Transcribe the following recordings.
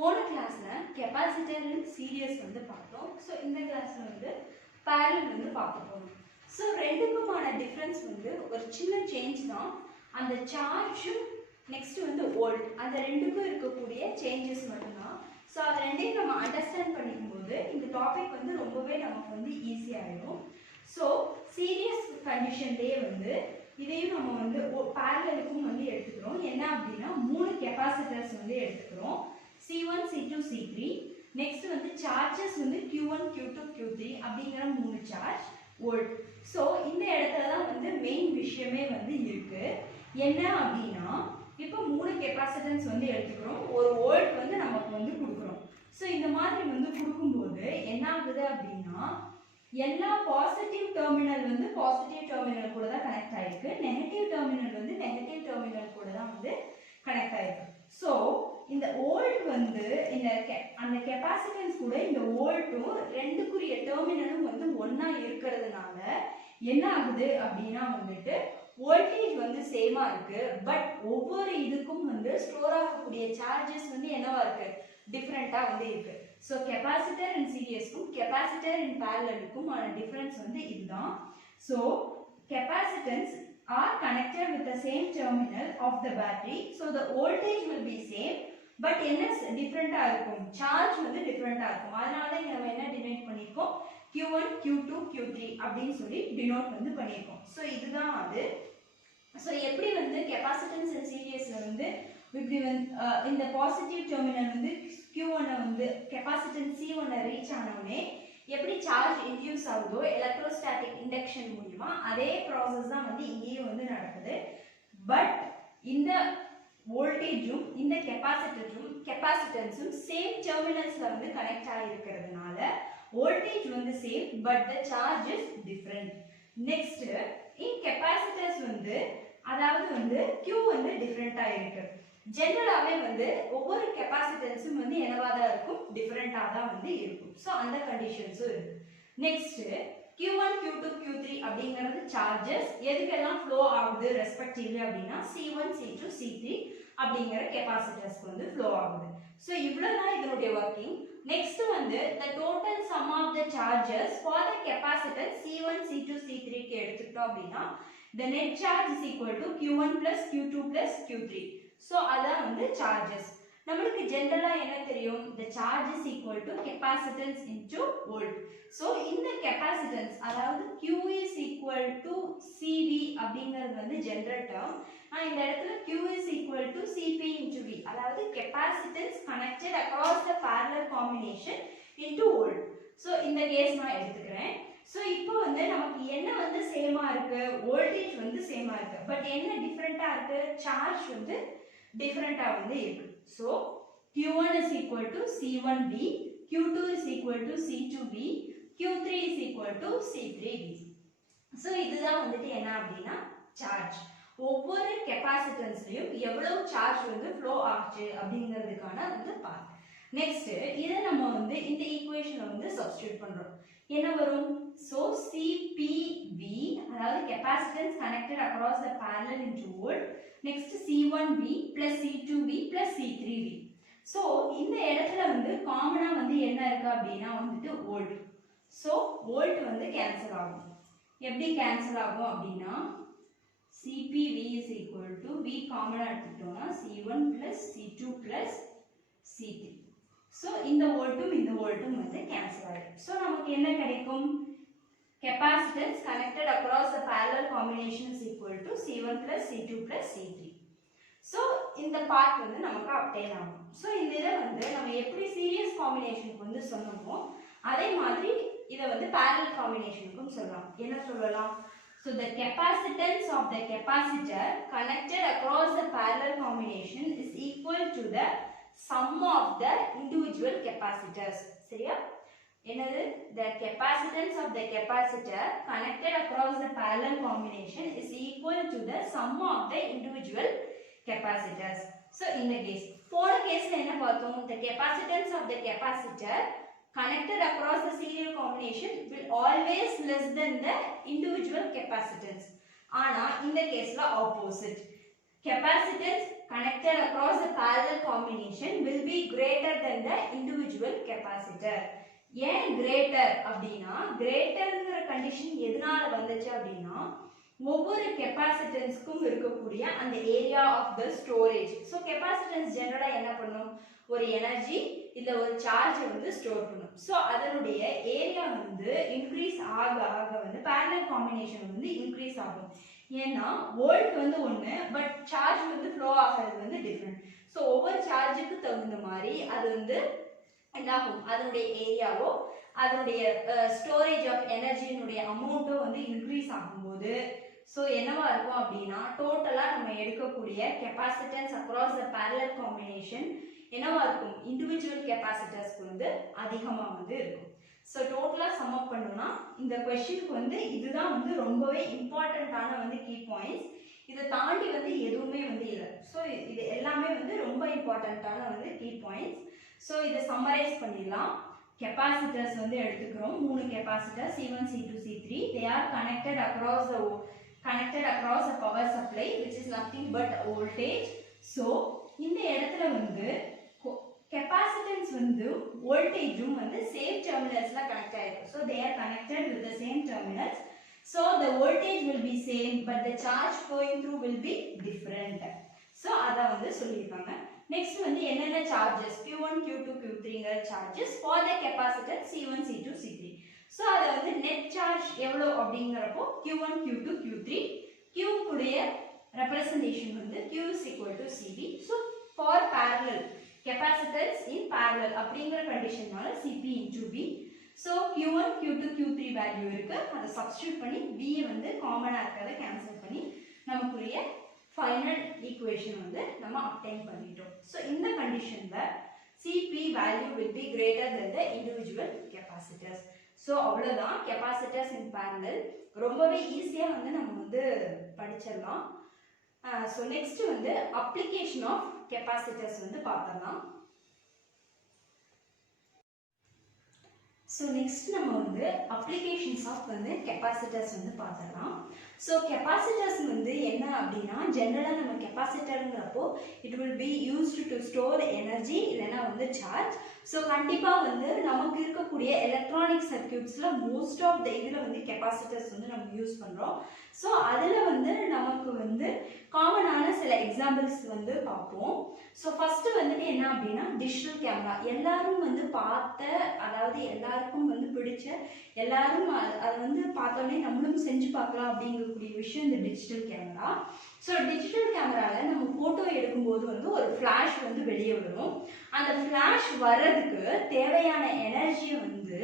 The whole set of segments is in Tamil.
போன கிளாஸ்ல கெபாசிட்டர் அண்ட் சீரிஸ் வந்து பார்த்தோம். ஸோ இந்த கிளாஸ்ல வந்து பேரலல் வந்து பார்க்க போறோம். ஸோ ரெண்டுக்குமான டிஃப்ரென்ஸ் வந்து ஒரு சின்ன சேஞ்ச் தான். அந்த சார்ஜும் நெக்ஸ்ட் வந்து வோல்ட் அந்த ரெண்டுக்கும் இருக்கக்கூடிய சேஞ்சஸ் மட்டும்தான். ஸோ அது ரெண்டையும் நம்ம அண்டர்ஸ்டாண்ட் பண்ணிக்கும் போது இந்த டாபிக் வந்து ரொம்பவே நமக்கு வந்து ஈஸியாகிடும். ஸோ சீரியஸ் கண்டிஷன்லேயே வந்து இதையும் நம்ம வந்து பேரலலுக்கும் வந்து எடுத்துக்கிறோம். என்ன அப்படின்னா 3 கெபாசிட்டர்ஸ் வந்து எடுத்துக்கிறோம். C1, C2, C3. நெக்ஸ்ட் வந்து சார்ஜஸ் வந்து Q1, Q2, Q3 அப்படிங்கிற 3 சார்ஜ் வோல்ட். ஸோ இந்த இடத்துல தான் வந்து மெயின் விஷயமே வந்து இருக்கு. என்ன அப்படின்னா இப்போ 3 கெபாசிட்டன்ஸ் வந்து எடுத்துக்கிறோம். ஒரு வோல்ட் வந்து நமக்கு வந்து கொடுக்குறோம். ஸோ இந்த மாதிரி வந்து கொடுக்கும்போது என்ன ஆகுது அப்படின்னா எல்லா பாசிட்டிவ் டெர்மினல் வந்து பாசிட்டிவ் டெர்மினல் கூட தான் கனெக்ட் ஆயிருக்கு, நெகட்டிவ் டெர்மினல் வந்து நெகட்டிவ் டெர்மினல் கூட தான் வந்து கனெக்ட் ஆயிருக்கு. ஸோ இந்த வோல்ட் வந்து அந்த கெபாசிட்டன்ஸ் கூட இந்த வோல்ட்டும் ரெண்டுக்குரிய டெர்மினலும் வந்து ஒண்ணா இருக்கிறதுனால என்ன ஆகுது அப்படின்னா வந்துட்டு வோல்டேஜ் வந்து சேமா இருக்கு. பட் ஒவ்வொரு இதுக்கும் வந்து ஸ்டோர் ஆகக்கூடிய சார்ஜஸ் வந்து என்னவா இருக்கு, டிஃப்ரெண்டா வந்து இருக்கு. ஸோ கெபாசிட்டர் இன் சீரியஸ்க்கும் கெபாசிட்டர் இன் பேரலலுக்கும் ஆன டிஃபரன்ஸ் வந்து இதுதான். So capacitance are connected with the same terminal of the battery, so the voltage will be same, but என்ன டிஃபரெண்டா இருக்கும், சார்ஜ் வந்து டிஃபரெண்டா இருக்கும். அதனால தான் இங்க நம்ம என்ன டினோட் பண்ணிருக்கோம், Q1, Q2, Q3 அப்படினு சொல்லி டினோட் வந்து பண்ணிருக்கோம். சோ இதுதான் அது. சோ எப்படி வந்து கெபாசிட்டன்ஸ் அண்ட் சீரிஸ்ல வந்து இப்படி வந்து இந்த பாசிட்டிவ் டெர்மினல் வந்து Q1 வந்து கெபாசிட்டன்ஸ் C1 ரீச் ஆனவுடனே எப்படி சார்ஜ் இன்டியூஸ் ஆகுதோ எலக்ட்ரோஸ்டாட்டிக் இண்டக்ஷன் மூலமா அதே ப்ராசஸ் தான் வந்து இங்கேயும் வந்து நடக்குது. பட் இந்த வோல்டேஜும் இந்த கெபாசிட்டன்ஸும் சேம் டெர்மினல்ஸ்ல வந்து கனெக்ட் ஆகியிருக்கிறதுனால வோல்டேஜ் வந்து same but the charge is different. Next in capacitors வந்து அதாவது வந்து Q வந்து டிஃபரெண்டா இருக்கு. ஜெனரலாவே வந்து ஒவ்வொரு கெபாசிட்டன்ஸும் வந்து என்னவா தான் இருக்கும், டிஃபரெண்டா தான் வந்து இருக்கும். சோ அந்த கண்டிஷன்ஸும் இருக்கு. நெக்ஸ்ட் Q1, Q2, Q3 அப்படிங்கிறது சார்ஜஸ் எதுக்கெல்லாம் ஃப்ளோ ஆகுது ரெஸ்பெக்டிவ்லி அப்படின்னா C1, C2, C3 அப்படிங்கிற கெபாசிட்டர்ஸ்க்கு வந்து ஃப்ளோ ஆகுது. சோ இவ்வளவுதான் இதனுடைய வர்க்கிங். நெக்ஸ்ட் வந்து the total sum of the charges for the capacitance C1, C2, C3 க்கு எடுத்துட்டோம் அப்படின்னா the net charge is equal to Q1 plus Q2 plus Q3. So அதான் வந்து சார்ஜஸ். நமக்கு ஜெனரலா என்ன தெரியும், the charge is equal to capacitance into volt. So இந்த capacitance அதாவது Q is equal to CV அப்படிங்கிறது வந்து ஜெனரல் டேர்ம். இந்த இடத்துல Q is equal to CP into V அதாவது capacitance connected across the parallel combination into volt. So இந்த கேஸ் நான் எடுத்துக்கிறேன். சோ இப்போ வந்து நமக்கு என்ன வந்து சேமா இருக்கு, வோல்டேஜ் வந்து சேமா இருக்கு. பட் என்ன டிஃபரெண்டா இருக்கு, சார்ஜ் வந்து டிஃபரெண்டா வந்து இருக்கு. So Q1 is equal to C1V, Q2 is equal to C2V, Q3 is equal to C3V. So இதுதான் வந்துட்டு என்ன அப்படின்னா சார்ஜ். ஒவ்வொரு கெபாசிட்டன்ஸ்லயும் எவ்வளவு சார்ஜ் வந்து ஃப்ளோ ஆச்சு அப்படிங்கிறதுக்கான வந்து பார்ட். நெக்ஸ்ட் இதை நம்ம வந்து இந்த ஈக்குவேஷன்ல வந்து சப்ஸ்டிட்யூட் பண்றோம். என்ன வரும், சோ CPV அதாவது capacitance connected across the parallel into volt. next C1V plus C2V plus C3V. So இந்த இடத்துல வந்து காமனா வந்து என்ன இருக்கு அப்படின்னா வந்துட்டு வோல்ட். சோ வோல்ட் வந்து கேன்சல் ஆகும். எப்படி கேன்சல் ஆகும் அப்படின்னா CPV is equal to V காமனா எடுத்துட்டோம்னா C1 plus C2 plus C3. So இந்த வோல்ட்டும் இந்த வோல்ட்டும் வந்து கேன்சல் ஆயிடும். சோ நமக்கு என்ன கிடைக்கும், capacitance connected across the parallel combination is equal to C1 plus C2 plus C3. So இந்த பார்ட் வந்து நமக்கு அப்டேன் ஆகும். சோ இந்த இத வந்து நம்ம எப்படி சீரியஸ் காம்பினேஷனுக்கு வந்து சொன்னோமோ அதே மாதிரி இத வந்து parallel காம்பினேஷனுக்கும் சொல்லலாம். என்ன சொல்லலாம், so the capacitance of the capacitor connected across the parallel combination is equal to the sum of the individual capacitors. சரியா, என்னது, the capacitance of the capacitor connected across the parallel combination is equal to the sum of the individual capacitors. so in the case போன கேஸ்ல என்ன பார்த்தோம், the capacitance of the capacitor connected across the serial combination will always less than the individual capacitance. ஆனா இந்த கேஸ்ல opposite, capacitance connected across the parallel combination will be greater than the individual capacitor. ஏன் greater அப்படினா greaterங்கிற கண்டிஷன் எதனால வந்துச்சு அப்படினா ஒவ்வொரு கெபாசிட்டன்ஸ்க்கும் இருக்கக்கூடிய அந்த area of the storage. So capacitance ஜெனரலாக என்ன பண்ணும், ஒரு எனர்ஜி இல்லை ஒரு சார்ஜை வந்து ஸ்டோர் பண்ணும். ஸோ அதனுடைய ஏரியா வந்து இன்க்ரீஸ் ஆக ஆக வந்து parallel காம்பினேஷன் வந்து இன்க்ரீஸ் ஆகும். ஏன்னா வோல்ட் வந்து ஒன்று, பட் சார்ஜ் வந்து ஃப்ளோ ஆகிறது வந்து டிஃப்ரெண்ட். ஸோ ஒவ்வொரு சார்ஜுக்கு தகுந்த மாதிரி அது வந்து என்னாகும், அதனுடைய ஏரியாவோ அதனுடைய ஸ்டோரேஜ் ஆஃப் எனர்ஜியினுடைய அமௌண்ட்டோ வந்து இன்க்ரீஸ் ஆகும்போது ஸோ என்னவா இருக்கும் அப்படின்னா டோட்டலாக நம்ம எடுக்கக்கூடிய capacitance across the parallel combination என்னவா இருக்கும், இண்டிவிஜுவல் கெப்பாசிட்டர்ஸ்க்கு வந்து அதிகமாக வந்து இருக்கும். ஸோ டோட்டலாக சம் அப் பண்ணோம்னா இந்த கொஸ்டினுக்கு வந்து இதுதான் வந்து ரொம்பவே இம்பார்ட்டண்ட்டான வந்து கீ பாயிண்ட்ஸ். இதை தாண்டி வந்து எதுவுமே வந்து இல்லை. ஸோ இது எல்லாமே வந்து ரொம்ப இம்பார்ட்டண்ட்டான வந்து கீ பாயிண்ட்ஸ். ஸோ இதை சம்மரைஸ் பண்ணிடலாம். கெப்பாசிட்டர்ஸ் வந்து எடுத்துக்கிறோம், 3 capacitor C1 C2 C3. they are connected across the power supply which is nothing but voltage. so இந்த இடத்துல வந்து கெப்பாசிட்டன்ஸ் வந்து வோல்டேஜும் வந்து சேம் டெர்மினல்ஸ்ல கனெக்ட் ஆயிருக்கு. so they are connected with the same terminals. so the voltage will be same but the charge flowing through will be different. so அத வந்து சொல்லிருக்காங்க. next வந்து என்னென்ன சார்ஜஸ் Q1 Q2 Q3ங்கற charges for the capacitor C1 C2 C3. so அத வந்து net charge எவ்வளவு அப்படிங்கறப்போ Q1 Q2 Q3 Q உடைய representation வந்து Q is equal to CV. so for parallel capacitors in parallel அப்படிங்கற கண்டிஷன்னால CP into V. so Q1 Q2 Q3 value இருக்கு, அத சப்ஸ்டிட்யூட் பண்ணி V வந்து காமனா இருக்கறத கேன்சல் பண்ணி நமக்குரிய ஃபைனல் ஈக்குவேஷன் வந்து நம்ம அப்டைன் பண்ணிட்டோம். so இந்த கண்டிஷன்ல CP value will be greater than the individual capacitors. so அவ்வளவுதான் capacitors in parallel. ரொம்பவே ஈஸியா வந்து நம்ம வந்து படிச்சிடலாம். so next வந்து application of capacitors வந்து பார்த்தலாம். so next நம்ம வந்து applications of வந்து capacitors வந்து பார்த்தலாம். so capacitors வந்து என்ன அப்படினா ஜெனரலா நம்ம கெபாசிட்டர்ங்கறப்போ it will be used to store energy இல்லனா வந்து charge. so கண்டிப்பா வந்து நமக்கு இருக்கக்கூடிய எலக்ட்ரானிக் சர்க்யூட்ஸ்ல most of the இதுல வந்து capacitors வந்து நம்ம யூஸ் பண்றோம். so அதுல வந்து நமக்கு வந்து காமனான சில எக்ஸாம்பிள்ஸ் வந்து பார்ப்போம். so first வந்துட்டு என்ன அப்படினா டிஜிட்டல் கேமரா எல்லாரும் வந்து பார்த்த, அதாவது எல்லாருக்கும் வந்து பிடிச்ச, எல்லாரும் அதை வந்து பார்த்தோன்னே நம்மளும் செஞ்சு பார்க்கலாம் அப்படிங்கக்கூடிய விஷயம் இந்த டிஜிட்டல் கேமரா. ஸோ டிஜிட்டல் கேமரால நம்ம ஃபோட்டோ எடுக்கும்போது வந்து ஒரு ஃப்ளாஷ் வந்து வெளியே வரும். அந்த ஃப்ளாஷ் வர்றதுக்கு தேவையான எனர்ஜியை வந்து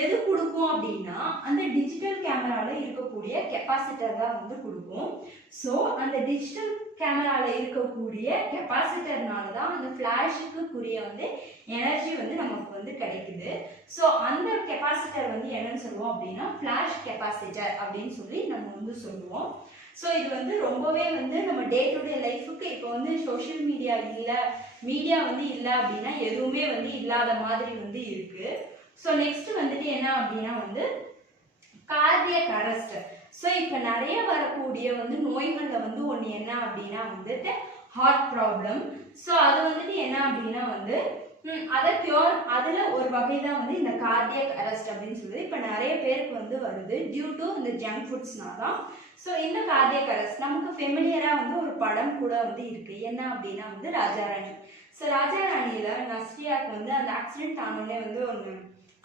எது கொடுக்கும் அப்படின்னா அந்த டிஜிட்டல் கேமரால இருக்கக்கூடிய கெப்பாசிட்டர் தான் வந்து கொடுக்கும். ஸோ அந்த டிஜிட்டல் கேமரால இருக்கக்கூடிய கெப்பாசிட்டர்னால தான் அந்த ஃப்ளாஷுக்கு குறிய வந்து எனர்ஜி வந்து நமக்கு வந்து கிடைக்குது. ஸோ அந்த கெப்பாசிட்டர் வந்து என்னன்னு சொல்லுவோம் அப்படின்னா ஃப்ளாஷ் கெப்பாசிட்டர் அப்படின்னு சொல்லி நம்ம வந்து சொல்லுவோம். ஸோ இது வந்து ரொம்பவே வந்து நம்ம டே டு டே லைஃபுக்கு இப்போ வந்து சோஷியல் மீடியா இல்லை, மீடியா வந்து இல்லை அப்படின்னா எதுவுமே வந்து இல்லாத மாதிரி வந்து இருக்கு. ஸோ நெக்ஸ்ட் வந்துட்டு என்ன அப்படின்னா வந்து கார்டியக் அரெஸ்ட். ஸோ இப்போ நிறைய வரக்கூடிய வந்து நோய்களில் வந்து ஒன்று என்ன அப்படின்னா வந்துட்டு ஹார்ட் ப்ராப்ளம். ஸோ அது வந்துட்டு என்ன அப்படின்னா வந்து அதை கியூர், அதில் ஒரு வகை தான் வந்து இந்த கார்டியக் அரெஸ்ட் அப்படின்னு சொல்லுது. இப்போ நிறைய பேருக்கு வந்து வருது டியூ டு இந்த ஜங்க் ஃபுட்ஸ்னால தான். ஸோ இந்த கார்டியக் அரெஸ்ட் நமக்கு ஃபெமிலியராக வந்து ஒரு படம் கூட வந்து இருக்கு, என்ன அப்படின்னா வந்து ராஜாராணி. ஸோ ராஜாராணியில் நஸ்ரியாவுக்கு வந்து அந்த ஆக்சிடென்ட் ஆனோடனே வந்து ஒன்று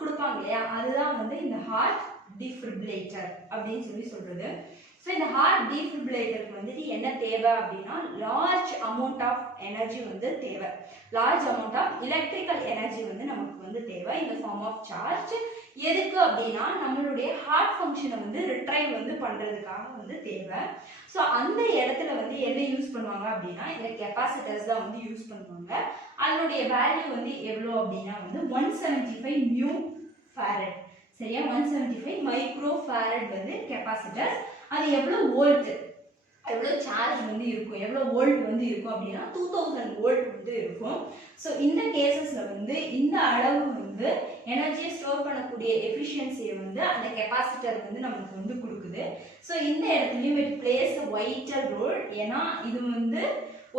கொடுப்பாங்க இல்லையா, அதுதான் வந்து இந்த ஹார்ட் டிஃபிபிரிலேட்டர் அப்படின்னு சொல்லி சொல்றது. ஸோ இந்த ஹார்ட் டிஃபிபிரிலேட்டருக்கு வந்துட்டு என்ன தேவை அப்படின்னா லார்ஜ் அமௌண்ட் ஆஃப் எனர்ஜி வந்து தேவை, large amount of electrical energy வந்து நமக்கு வந்து தேவை இந்த ஃபார்ம் ஆஃப் சார்ஜ். எதுக்கு அப்படின்னா நம்மளுடைய ஹார்ட் ஃபங்க்ஷனை வந்து ரிட்ரைவ் வந்து பண்றதுக்காக வந்து தேவை. ஸோ அந்த இடத்துல வந்து என்ன யூஸ் பண்ணுவாங்க அப்படின்னா இந்த கெப்பாசிட்டர்ஸ் தான் வந்து யூஸ் பண்ணுவாங்க. அதனுடைய வேல்யூ வந்து எவ்வளோ அப்படின்னா வந்து 175 நியூ ஃபாரட். சரியா, 175 மைக்ரோ ஃபாரட் வந்து கெப்பாசிட்டர்ஸ். அது எவ்வளோ வோல்ட், எவ்வளோ சார்ஜ் வந்து இருக்கும், எவ்வளோ வோல்ட் வந்து இருக்கும் அப்படின்னா 2000 வோல்ட் வந்து இருக்கும். ஸோ இந்த கேசஸில் வந்து இந்த அளவு வந்து எனர்ஜியை ஸ்டோர் பண்ணக்கூடிய எஃபிஷியன்சியை வந்து அந்த கெப்பாசிட்டர் வந்து நமக்கு வந்து கொடுக்குது. ஸோ இந்த இடத்துலையும் it plays a vital role. ஏன்னா இது வந்து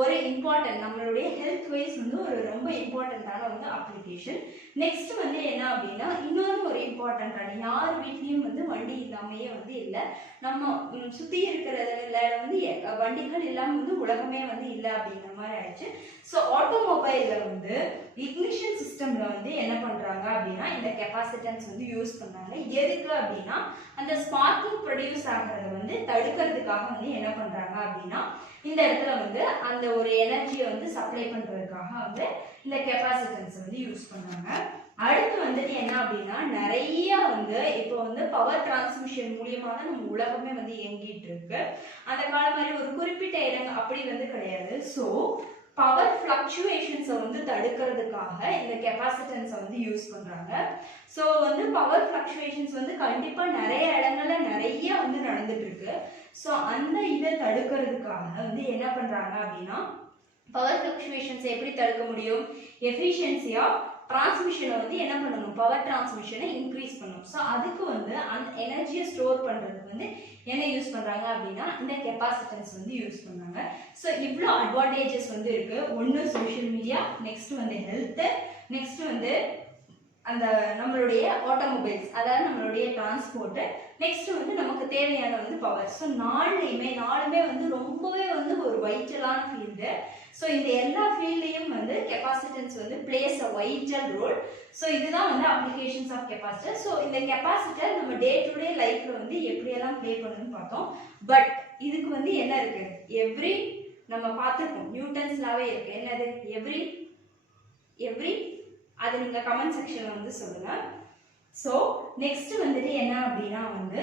ஒரு இம்பார்ட்டன்ட் நம்மளுடைய ஹெல்த் வைஸ் வந்து ஒரு ரொம்ப இம்பார்ட்டண்ட்டான வந்து அப்ளிகேஷன். நெக்ஸ்ட் வந்து என்ன அப்படின்னா இன்னொரு ஒரு இம்பார்ட்டண்ட்டான யார் வீட்லேயும் வந்து வண்டி இல்லாமையே வந்து இல்லை. நம்ம சுற்றி இருக்கிறதுல வந்து வண்டிகள் இல்லாமல் வந்து உலகமே வந்து இல்லை அப்படிங்கிற மாதிரி ஆயிடுச்சு. ஸோ ஆட்டோமொபைலில் வந்து இக்னிஷன் சிஸ்டமில் வந்து என்ன பண்ணுறாங்க அப்படின்னா இந்த கெப்பாசிட்டன்ஸ் வந்து யூஸ் பண்ணுறாங்க. எதுக்கு அப்படின்னா அந்த ஸ்பார்க்கிங் ப்ரொடியூஸ் ஆகிறத வந்து தடுக்கிறதுக்காக வந்து என்ன பண்ணுறாங்க அப்படின்னா இந்த இடத்துல வந்து அந்த ஒரு எனர்ஜியை வந்து சப்ளை பண்ணுறதுக்காக வந்து இந்த கெப்பாசிட்டன்ஸ் வந்து யூஸ் பண்ணுறாங்க. அடுத்து வந்துட்டு என்ன அப்படின்னா நிறைய வந்து இப்போ வந்து பவர் டிரான்ஸ்மிஷன் மூலியமாக தான் நம்ம உலகமே வந்து இயங்கிட்டு இருக்கு. அந்த காலம் மாதிரி ஒரு குறிப்பிட்ட இடங்கள் அப்படி வந்து கிடையாது. ஸோ பவர் ஃப்ளக்சுவேஷன்ஸை வந்து தடுக்கிறதுக்காக இந்த கெப்பாசிட்டன்ஸை வந்து யூஸ் பண்ணுறாங்க. ஸோ வந்து பவர் ஃப்ளக்சுவேஷன்ஸ் வந்து கண்டிப்பாக நிறைய இடங்கள்ல நிறைய வந்து நடந்துட்டு இருக்கு. ஸோ அந்த இதை தடுக்கிறதுக்காக வந்து என்ன பண்ணுறாங்க அப்படின்னா பவர் ஃப்ளக்சுவேஷன்ஸை எப்படி தடுக்க முடியும்? எஃபிஷியன்சி ஆஃப் டிரான்ஸ்மிஷனை வந்து என்ன பண்ணணும்? பவர் டிரான்ஸ்மிஷனை இன்க்ரீஸ் பண்ணணும். ஸோ அதுக்கு வந்து அந்த எனர்ஜியை ஸ்டோர் பண்ணுறதுக்கு வந்து என்ன யூஸ் பண்ணுறாங்க அப்படின்னா இந்த கெப்பாசிட்டன்ஸ் வந்து யூஸ் பண்ணுறாங்க. ஸோ இவ்வளோ அட்வான்டேஜஸ் வந்து இருக்கு. ஒன்று சோஷியல் மீடியா, நெக்ஸ்ட் வந்து ஹெல்த்து, நெக்ஸ்ட் வந்து அந்த நம்மளுடைய ஆட்டோமொபைல்ஸ் அதாவது நம்மளுடைய டிரான்ஸ்போர்ட்டு, நெக்ஸ்ட் வந்து நமக்கு தேவையான வந்து பவர். ஸோ நாலுமே வந்து ரொம்பவே வந்து ஒரு வைட்டலான ஃபீல்டு. ஸோ இந்த எல்லா ஃபீல்ட்லையும் வந்து கெப்பாசிட்டன்ஸ் வந்து plays a vital role. So இதுதான் வந்து அப்ளிகேஷன்ஸ் ஆஃப் கெப்பாசிட்டர். ஸோ இந்த கெப்பாசிட்டர் நம்ம டே டு டே லைஃப்ல வந்து எப்படியெல்லாம் ப்ளே பண்ணுன்னு பார்த்தோம். பட் இதுக்கு வந்து என்ன இருக்கு? எவ்ரி நம்ம பார்த்துருக்கோம் நியூட்டன்ஸ்லாவே இருக்கு. என்னது? எவ்ரி அது நீங்க கமெண்ட் செக்ஷன்ல வந்து சொல்லுங்க. ஸோ நெக்ஸ்ட் வந்துட்டு என்ன அப்படின்னா வந்து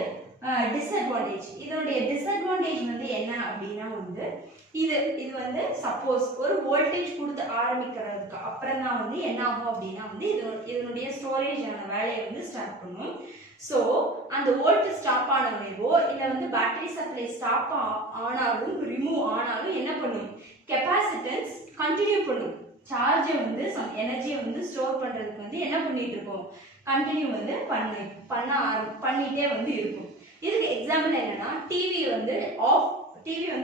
டிஸ்அட்வான்டேஜ். இதனுடைய டிஸ்அட்வான்டேஜ் வந்து என்ன அப்படின்னா வந்து இது வந்து சப்போஸ் ஒரு வோல்டேஜ் கொடுத்து ஆரம்பிக்கிறதுக்கு அப்புறம் தான் வந்து என்ன ஆகும் அப்படின்னா வந்து இதனுடைய ஸ்டோரேஜ் ஆன வேலையை வந்து ஸ்டார்ட் பண்ணும். ஸோ அந்த வோல்ட் ஸ்டாப் ஆனவையோ இல்லை வந்து பேட்டரி சப்ளை ஸ்டாப் ஆனாலும் ரிமூவ் ஆனாலும் என்ன பண்ணும்? கெப்பாசிட்டன்ஸ் கண்டினியூ பண்ணும். சார்ஜை வந்து எனர்ஜியை வந்து ஸ்டோர் பண்றதுக்கு வந்து என்ன பண்ணிட்டு இருக்கோம்? கண்டினியூ வந்து பண்ணிட்டே வந்து இருக்கும். இதுக்கு எக்ஸாம்பிள் என்னன்னா டிவி வந்து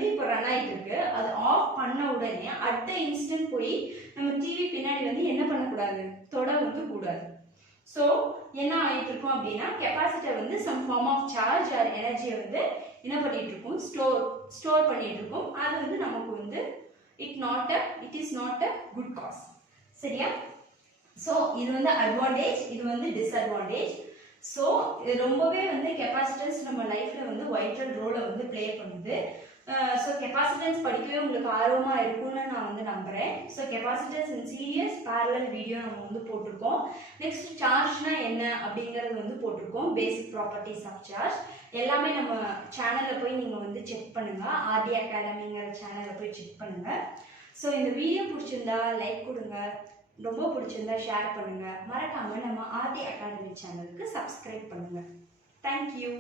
இப்போ ரன் ஆகிட்டு இருக்கு. அது ஆஃப் பண்ண உடனே அட் த இன்ஸ்டன்ட் போய் நம்ம டிவி பின்னாடி வந்து என்ன பண்ணக்கூடாது? தொட வந்து கூடாது. ஸோ என்ன ஆகிட்டு இருக்கும் அப்படின்னா கெப்பாசிட்டர் வந்து some form of charge or எனர்ஜியை வந்து என்ன பண்ணிட்டு இருக்கும்? ஸ்டோர் பண்ணிட்டு இருக்கும். அது வந்து நமக்கு வந்து it is not a good cause. சரியா? ஸோ இது வந்து அட்வான்டேஜ், இது வந்து டிஸ்அட்வான்டேஜ். ஸோ இது ரொம்பவே வந்து கெப்பாசிட்டன்ஸ் நம்ம லைஃப்ல வந்து வைட்டல் ரோலை வந்து ப்ளே பண்ணுது. ஸோ கெப்பாசிட்டன்ஸ் படிக்கவே உங்களுக்கு ஆர்வமாக இருக்கும்னு நான் வந்து நம்புகிறேன். ஸோ கெப்பாசிட்டன்ஸ் இன் சீரியஸ் பேரலல் வீடியோ நம்ம வந்து போட்டிருக்கோம். நெக்ஸ்ட் சார்ஜ்னா என்ன அப்படிங்கிறது வந்து போட்டிருக்கோம். பேசிக் ப்ராப்பர்ட்டிஸ் ஆஃப் சார்ஜ் எல்லாமே நம்ம சேனலில் போய் நீங்கள் வந்து செக் பண்ணுங்கள். ஆர்டி அகாடமிங்கிற சேனலில் போய் செக் பண்ணுங்கள். ஸோ இந்த வீடியோ பிடிச்சிருந்தா லைக் கொடுங்க, ரொம்ப பிடிச்சிருந்தா ஷேர் பண்ணுங்கள். மறக்காமல் நம்ம ஆர்டி அகாடமி சேனலுக்கு சப்ஸ்கிரைப் பண்ணுங்கள். தேங்க்யூ.